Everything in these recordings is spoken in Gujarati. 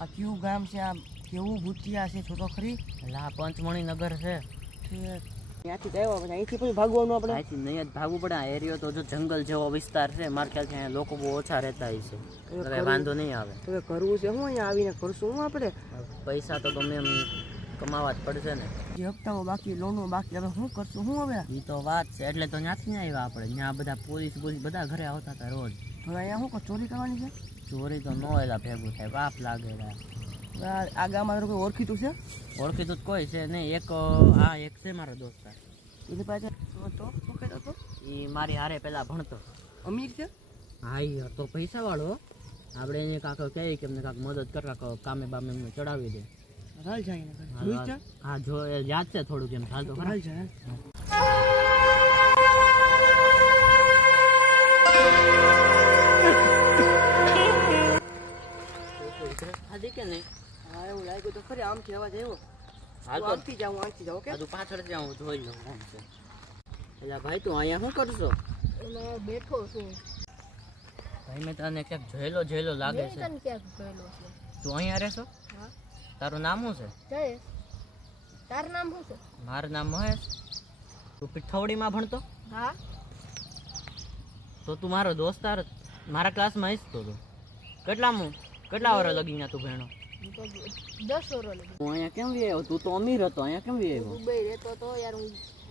આ કયું ગામ છે? આ કેવું ભૂતિયા છે? છોટો ખરી લા પંચમણી નગર છે. ત્યાંથી ગયો પછી અહીંથી પછી ભાગવાનું આપણે? અહીંથી નહીં જ ભાગવું પડે. આ એરિયો તો જો જંગલ જેવો વિસ્તાર છે. મારા ખ્યાલથી અહીંયા લોકો બહુ ઓછા રહેતા હોય છે, એટલે વાંધો નહીં આવે. હવે કરવું છે હું? અહીંયા આવીને કરશું હું આપણે? પૈસા તો ગમે એમ કમાવા જ પડશે ને. જે હપ્તાઓ બાકી, લોનો બાકી, હવે શું કરશું હું હવે? એ તો વાત છે, એટલે તો ત્યાંથી નહીં આવ્યા આપણે. ત્યાં બધા પોલીસ બધા ઘરે આવતા હતા રોજ. હવે અહીંયા શું ચોરી કરવાની છે? ચોરી તો ન એલા ભેગું થાય, પાપ લાગેલા. આ ગામમાં કોઈ ઓળખીતું છે? ઓળખીતું જ કોઈ છે નહીં. એક છે મારો દોસ્તાર. એની પાસે તો શું કહેતો હતો? એ મારી હારે પેલા ભણતો. અમીર છે? હા એ તો પૈસા વાળો. આપણે એને કાંક કહીએ કે એમને કાંક મદદ કરવા કામે બામે એમને ચડાવી દે. હાલ જાય. હા જો યાદ છે થોડુંક એમ. હાલ તો હાલ જાય. ખાધી કે નહીં? હા એવું લાગ્યું તો ખરી. આમથી અવાજ આવ્યો. હાલ તો આમથી જાઉં ઓકે? તું પાછળ જાઉં જોઈ લઉં કોણ છે. એટલે ભાઈ તું અહીંયા શું કરશો? એમાં બેઠો છું. ભાઈ મેં તને ક્યાંક જોયેલો લાગે છે. તું અહીંયા રહેશો? હા. તારું નામ શું છે? જયેશ. તારું નામ શું છે? મારું નામ મહેશ. તું પીઠવડીમાં ભણતો? હા. તો તું મારો દોસ્તાર મારા ક્લાસમાં હસતો હતો. કેટલા વર્ષ લગી તું ભણ્યો? 10 વર્ષ લગી. હું અહીંયા કેમ વી આવ્યો? તું તો અમીર હતો, અહીંયા કેમ વી આવ્યો? દુબઈ રહેતો તો યાર, હું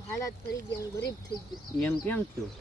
હાલત ફરી ગઈ, હું ગરીબ થઈ ગયો. એમ કેમ થયું?